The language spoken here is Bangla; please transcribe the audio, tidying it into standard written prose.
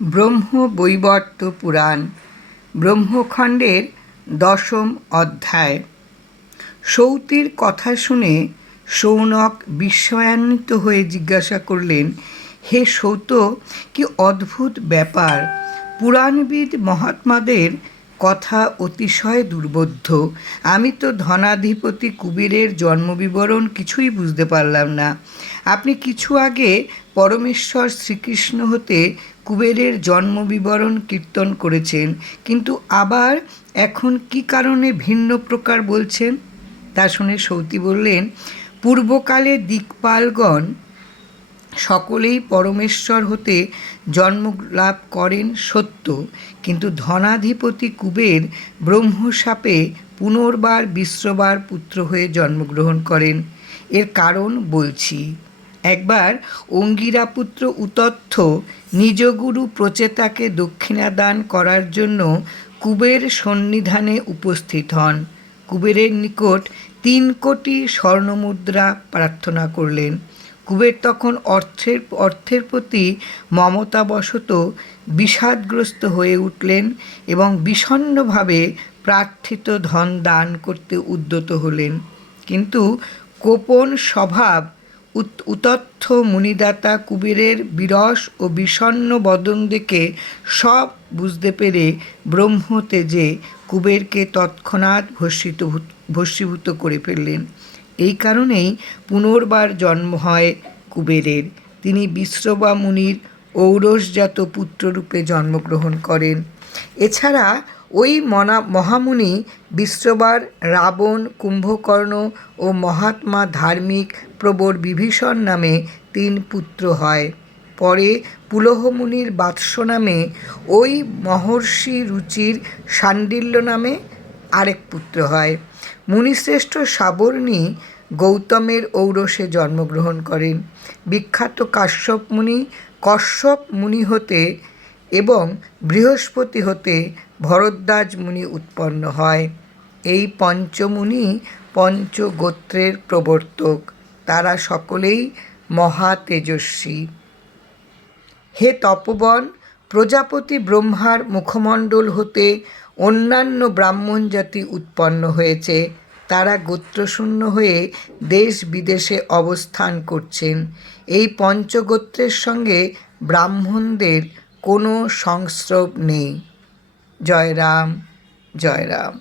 ব্রহ্মবৈবর্ত পুরাণ ব্রহ্মখণ্ডের 10ম অধ্যায়। সৌতির কথা শুনে শৌনক বিস্ময়ান্বিত হয়ে জিজ্ঞাসা করলেন, হে সৌত, কি অদ্ভুত ব্যাপার! পুরাণবিদ মহাত্মাদের কথা অতিশয় দুর্বোধ্য। আমি তো ধনাধিপতি কুবেরের জন্মবিবরণ কিছুই বুঝতে পারলাম না। আপনি কিছু আগে পরমেশ্বর শ্রীকৃষ্ণ হতে কুবেরের জন্মবিবরণ কীর্তন করেছেন, কিন্তু আবার এখন কি কারণে ভিন্ন প্রকার বলছেন? তা শুনে সৌতি বললেন, পূর্বকালে দিকপালগণ সকলেই পরমেশ্বর হতে জন্মলাভ করেন সত্য, কিন্তু ধনাধিপতি কুবের ব্রহ্মশাপে পুনর্বার বিশ্ববার পুত্র হয়ে জন্মগ্রহণ করেন। এর কারণ বলছি। একবার অঙ্গিরাপুত্র উতথ্য নিজ গুরু প্রচেতাকে দক্ষিণা দান করার জন্য কুবের সন্নিধানে উপস্থিত হন। কুবেরের নিকট 3 কোটি স্বর্ণমুদ্রা প্রার্থনা করলেন। কুবের তখন অর্থের প্রতি মমতাবশত বিষাদগ্রস্ত হয়ে উঠলেন এবং বিষণ্ণভাবে প্রার্থিত ধন দান করতে উদ্যত হলেন। কিন্তু কোপন স্বভাব উতথ্য মুনিদাতা কুবেরের বিরস ও বিষণ্ণ বদন দেখে সব বুঝতে পেরে ব্রহ্মতেজে কুবেরকে তৎক্ষণাৎ ভস্মীভূত করে ফেললেন। এই কারণেই পুনর্বার জন্ম হয় কুবেরের। তিনি বিশ্রবা মুনির ঔরসজাত পুত্ররূপে জন্মগ্রহণ করেন। এছাড়া ওই মহামুনি বিশ্রবার রাবণ, কুম্ভকর্ণ ও মহাত্মা ধার্মিক প্রবর বিভীষণ নামে 3 পুত্র হয়। পরে পুলহমুনির বাৎস নামে ওই মহর্ষি রুচির শাণ্ডিল্য নামে আরেক পুত্র হয়। মুনিশ্রেষ্ঠ সাবর্ণী গৌতমের ঔরসে জন্মগ্রহণ করেন। বিখ্যাত কশ্যপ মুনি হতে এবং বৃহস্পতি হতে ভরদ্বাজ মুনি উৎপন্ন হয়। এই পঞ্চমুনি পঞ্চগোত্রের প্রবর্তক। তারা সকলেই মহা তেজস্বী। হে তপোবন, প্রজাপতি ব্রহ্মার মুখমণ্ডল হতে অন্যান্য ব্রাহ্মণ জাতি উৎপন্ন হয়েছে। তারা গোত্রশূন্য হয়ে দেশ বিদেশে অবস্থান করছেন। এই পঞ্চগোত্রের সঙ্গে ব্রাহ্মণদের কোনো সংস্রব নেই। জয় রাম, জয় রাম।